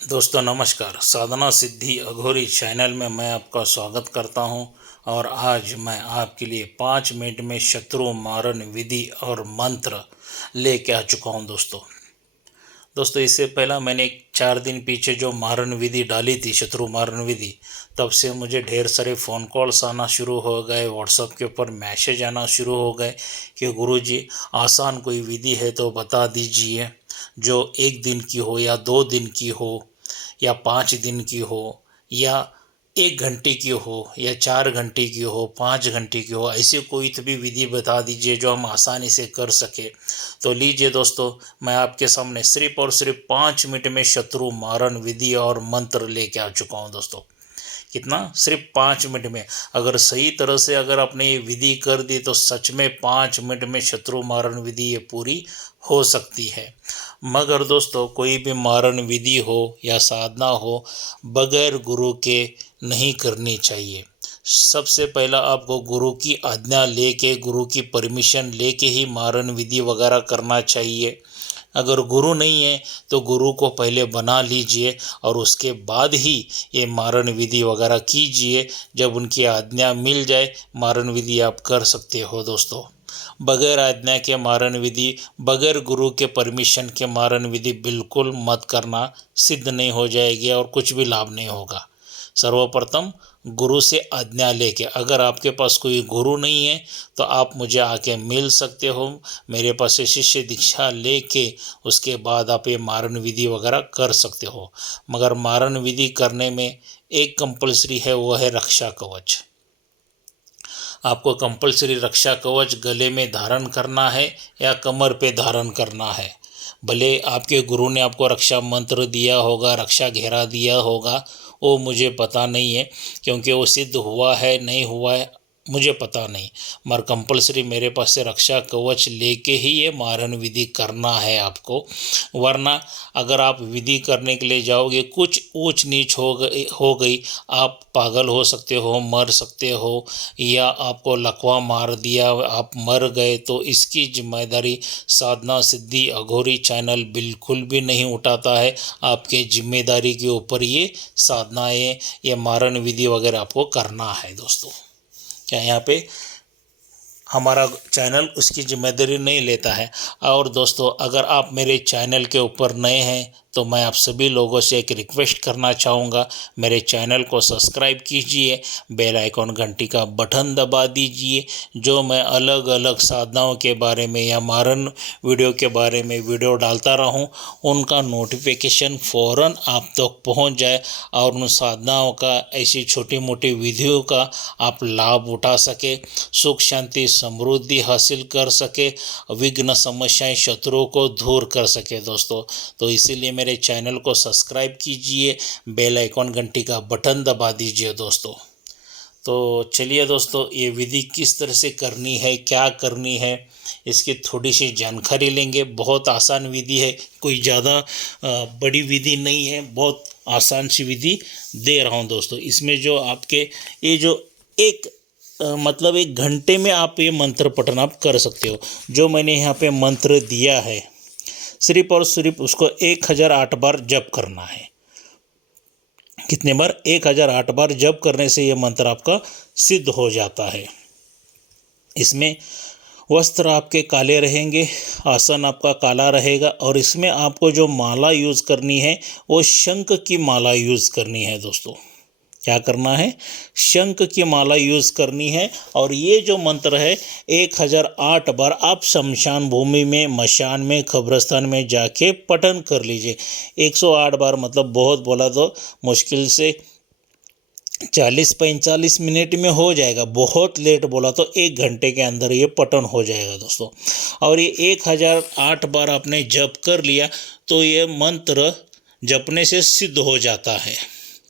दोस्तों नमस्कार। साधना सिद्धि अघोरी चैनल में मैं आपका स्वागत करता हूं और आज मैं आपके लिए 5 मिनट में शत्रु मारन विधि और मंत्र लेके आ चुका हूं। दोस्तों इससे पहला मैंने 4 दिन पीछे जो मारन विधि डाली थी, शत्रु मारन विधि, तब से मुझे ढेर सारे फ़ोन कॉल्स आना शुरू हो गए, व्हाट्सएप के ऊपर मैसेज आना शुरू हो गए कि गुरुजी आसान कोई विधि है तो बता दीजिए, जो 1 दिन की हो या 2 दिन की हो या 5 दिन की हो या 1 घंटे की हो या 4 घंटे की हो, 5 घंटे की हो, ऐसी कोई तो भी विधि बता दीजिए जो हम आसानी से कर सके। तो लीजिए दोस्तों, मैं आपके सामने सिर्फ और सिर्फ 5 मिनट में शत्रु मारन विधि और मंत्र लेके आ चुका हूँ। दोस्तों कितना, सिर्फ 5 मिनट में अगर सही तरह से अगर आपने ये विधि कर दी तो सच में 5 मिनट में शत्रु मारन विधि ये पूरी हो सकती है। मगर दोस्तों कोई भी मारन विधि हो या साधना हो, बगैर गुरु के नहीं करनी चाहिए। सबसे पहला आपको गुरु की आज्ञा लेके, गुरु की परमिशन लेके ही मारन विधि वगैरह करना चाहिए। अगर गुरु नहीं है तो गुरु को पहले बना लीजिए और उसके बाद ही ये मारन विधि वगैरह कीजिए। जब उनकी आज्ञा मिल जाए मारन विधि आप कर सकते हो। दोस्तों बगैर आज्ञा के मारन विधि, बगैर गुरु के परमिशन के मारन विधि बिल्कुल मत करना, सिद्ध नहीं हो जाएगी और कुछ भी लाभ नहीं होगा। सर्वप्रथम गुरु से आज्ञा लेके, अगर आपके पास कोई गुरु नहीं है तो आप मुझे आके मिल सकते हो, मेरे पास से शिष्य दीक्षा लेके उसके बाद आप ये मारन विधि वगैरह कर सकते हो। मगर मारन विधि करने में एक कंपलसरी है, वो है रक्षा कवच। आपको कंपलसरी रक्षा कवच गले में धारण करना है या कमर पे धारण करना है। भले आपके गुरु ने आपको रक्षा मंत्र दिया होगा, रक्षा घेरा दिया होगा, वो मुझे पता नहीं है, क्योंकि वो सिद्ध हुआ है नहीं हुआ है मुझे पता नहीं। मगर कंपलसरी मेरे पास से रक्षा कवच लेके ही ये मारन विधि करना है आपको। वरना अगर आप विधि करने के लिए जाओगे, कुछ ऊंच नीच हो गई, आप पागल हो सकते हो, मर सकते हो, या आपको लकवा मार दिया, आप मर गए, तो इसकी जिम्मेदारी साधना सिद्धि अघोरी चैनल बिल्कुल भी नहीं उठाता है। आपके जिम्मेदारी के ऊपर ये साधनाएँ, ये मारन विधि वगैरह आपको करना है। दोस्तों क्या यहाँ पे हमारा चैनल उसकी जिम्मेदारी नहीं लेता है। और दोस्तों अगर आप मेरे चैनल के ऊपर नए हैं तो मैं आप सभी लोगों से एक रिक्वेस्ट करना चाहूँगा, मेरे चैनल को सब्सक्राइब कीजिए, बेल आइकॉन घंटी का बटन दबा दीजिए। जो मैं अलग अलग साधनाओं के बारे में या मारन वीडियो के बारे में वीडियो डालता रहूं, उनका नोटिफिकेशन फ़ौरन आप तक पहुंच जाए और उन साधनाओं का, ऐसी छोटी मोटी विधियों का आप लाभ उठा सके, सुख शांति समृद्धि हासिल कर सके, विघ्न समस्याएं शत्रुओं को दूर कर सके। दोस्तों तो इसीलिए मेरे चैनल को सब्सक्राइब कीजिए, बेल आइकॉन घंटी का बटन दबा दीजिए। दोस्तों तो चलिए दोस्तों, ये विधि किस तरह से करनी है, क्या करनी है, इसकी थोड़ी सी जानकारी लेंगे। बहुत आसान विधि है, कोई ज़्यादा बड़ी विधि नहीं है, बहुत आसान सी विधि दे रहा हूँ। दोस्तों इसमें जो आपके ये जो एक मतलब 1 घंटे में आप ये मंत्र पठन आप कर सकते हो। जो मैंने यहाँ पे मंत्र दिया है, सिर्फ और सिर्फ उसको 1008 बार जप करना है। कितने बार? 1008 बार जप करने से ये मंत्र आपका सिद्ध हो जाता है। इसमें वस्त्र आपके काले रहेंगे, आसन आपका काला रहेगा, और इसमें आपको जो माला यूज़ करनी है वो शंख की माला यूज़ करनी है। दोस्तों क्या करना है? शंख की माला यूज़ करनी है। और ये जो मंत्र है 1008 बार आप शमशान भूमि में, मशान में, कब्रस्तान में जाके पठन कर लीजिए। 108 बार मतलब बहुत बोला तो मुश्किल से 40-45 मिनट में हो जाएगा, बहुत लेट बोला तो 1 घंटे के अंदर ये पठन हो जाएगा। दोस्तों और ये 1008 बार आपने जप कर लिया तो ये मंत्र जपने से सिद्ध हो जाता है।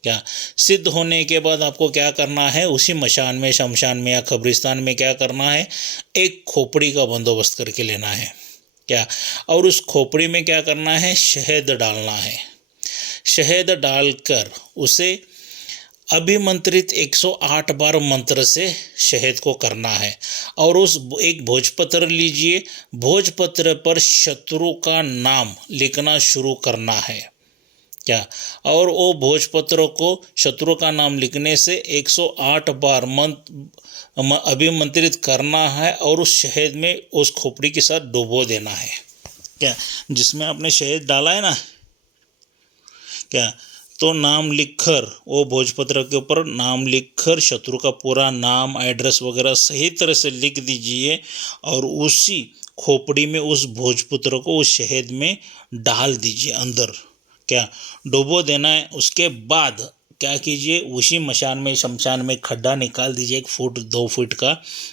क्या सिद्ध होने के बाद आपको क्या करना है? उसी मशान में, शमशान में या कब्रिस्तान में क्या करना है? एक खोपड़ी का बंदोबस्त करके लेना है। क्या? और उस खोपड़ी में क्या करना है? शहद डालना है। शहद डालकर उसे अभिमंत्रित 108 बार मंत्र से शहद को करना है। और उस एक भोजपत्र लीजिए, भोजपत्र पर शत्रु का नाम लिखना शुरू करना है। क्या, और वो भोजपत्र को शत्रु का नाम लिखने से 108 बार अभिमंत्रित करना है और उस शहद में उस खोपड़ी के साथ डुबो देना है। क्या, जिसमें आपने शहद डाला है ना, क्या, तो नाम लिखकर वो भोजपत्र के ऊपर नाम लिखकर शत्रु का पूरा नाम, एड्रेस वगैरह सही तरह से लिख दीजिए और उसी खोपड़ी में उस भोजपत्र को उस शहद में डाल दीजिए अंदर। क्या, डुबो देना है। उसके बाद क्या कीजिए, उसी मशान में शमशान में खड्डा निकाल दीजिए 1 फुट 2 फुट का।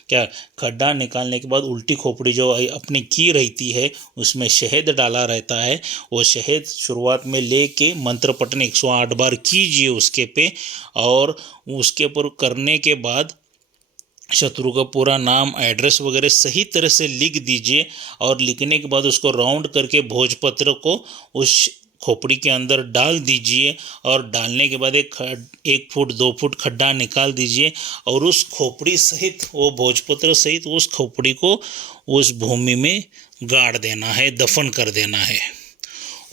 क्या, खड्डा निकालने के बाद उल्टी खोपड़ी जो अपनी की रहती है उसमें शहद डाला रहता है, वो शहद शुरुआत में लेके मंत्र पठन 108 बार कीजिए उसके पे, और उसके ऊपर करने के बाद शत्रु का पूरा नाम, एड्रेस वगैरह सही तरह से लिख दीजिए और लिखने के बाद उसको राउंड करके भोजपत्र को उस खोपड़ी के अंदर डाल दीजिए और डालने के बाद 1 फुट 2 फुट खड्डा निकाल दीजिए और उस खोपड़ी सहित, वो भोजपत्र सहित उस खोपड़ी को उस भूमि में गाड़ देना है, दफन कर देना है।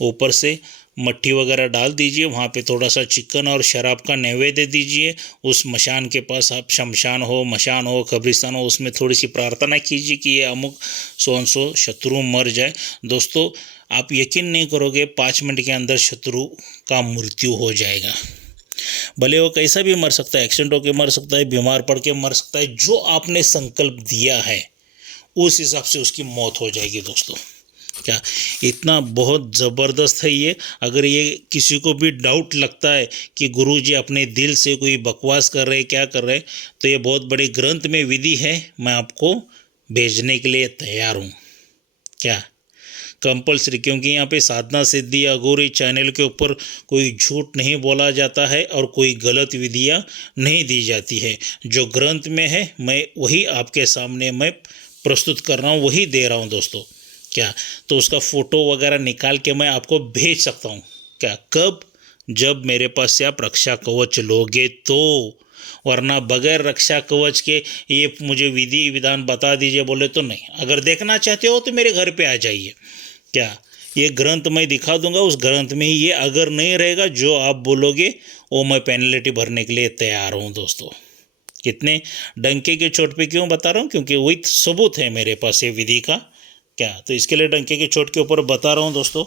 ऊपर से मट्टी वगैरह डाल दीजिए, वहाँ पे थोड़ा सा चिकन और शराब का नैवेद्य दीजिए। उस मशान के पास, आप शमशान हो, मशान हो, कब्रिस्तान हो, उसमें थोड़ी सी प्रार्थना कीजिए कि ये अमुक सो शत्रु मर जाए। दोस्तों, आप यकीन नहीं करोगे 5 मिनट के अंदर शत्रु का मृत्यु हो जाएगा। भले वो कैसा भी मर सकता है, एक्सीडेंट होकर मर सकता है, बीमार पड़ के मर सकता है, जो आपने संकल्प दिया है उस हिसाब से उसकी मौत हो जाएगी। दोस्तों, क्या, इतना बहुत ज़बरदस्त है ये। अगर ये किसी को भी डाउट लगता है कि गुरुजी अपने दिल से कोई बकवास कर रहे, क्या कर रहे, तो ये बहुत बड़े ग्रंथ में विधि है, मैं आपको भेजने के लिए तैयार हूँ। क्या, कंपल्सरी, क्योंकि यहाँ पे साधना सिद्धि अघोरी चैनल के ऊपर कोई झूठ नहीं बोला जाता है और कोई गलत विधियाँ नहीं दी जाती है। जो ग्रंथ में है मैं वही आपके सामने मैं प्रस्तुत कर रहा हूँ, वही दे रहा हूँ दोस्तों। क्या, तो उसका फ़ोटो वगैरह निकाल के मैं आपको भेज सकता हूँ। क्या, कब, जब मेरे पास से आप रक्षा कवच लोगे तो, वरना बगैर रक्षा कवच के ये मुझे विधि विधान बता दीजिए बोले तो नहीं। अगर देखना चाहते हो तो मेरे घर पे आ जाइए। क्या, ये ग्रंथ मैं दिखा दूंगा, उस ग्रंथ में ही ये अगर नहीं रहेगा जो आप बोलोगे वो मैं पेनल्टी भरने के लिए तैयार हूँ। दोस्तों, कितने डंके के चोट पे क्यों बता रहा हूँ, क्योंकि वही सबूत है मेरे पास ये विधि का। क्या, तो इसके लिए डंके के चोट के ऊपर बता रहा हूँ दोस्तों।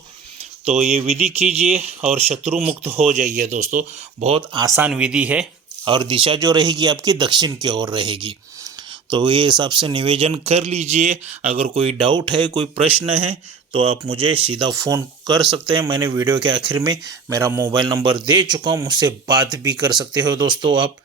तो ये विधि कीजिए और शत्रु मुक्त हो जाइए। दोस्तों, बहुत आसान विधि है और दिशा जो रहेगी आपकी दक्षिण की ओर रहेगी। तो ये हिसाब से निवेदन कर लीजिए। अगर कोई डाउट है, कोई प्रश्न है तो आप मुझे सीधा फ़ोन कर सकते हैं। मैंने वीडियो के आखिर में मेरा मोबाइल नंबर दे चुका हूँ, मुझसे बात भी कर सकते हो दोस्तों। आप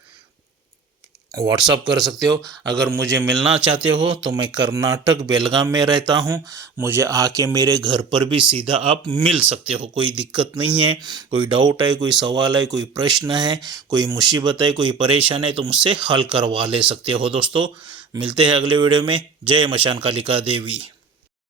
व्हाट्सअप कर सकते हो। अगर मुझे मिलना चाहते हो तो मैं कर्नाटक बेलगाम में रहता हूँ, मुझे आके मेरे घर पर भी सीधा आप मिल सकते हो, कोई दिक्कत नहीं है। कोई डाउट है, कोई सवाल है, कोई प्रश्न है, कोई मुसीबत है, कोई परेशान है तो मुझसे हल करवा ले सकते हो। दोस्तों, मिलते हैं अगले वीडियो में। जय मशान कालिका देवी।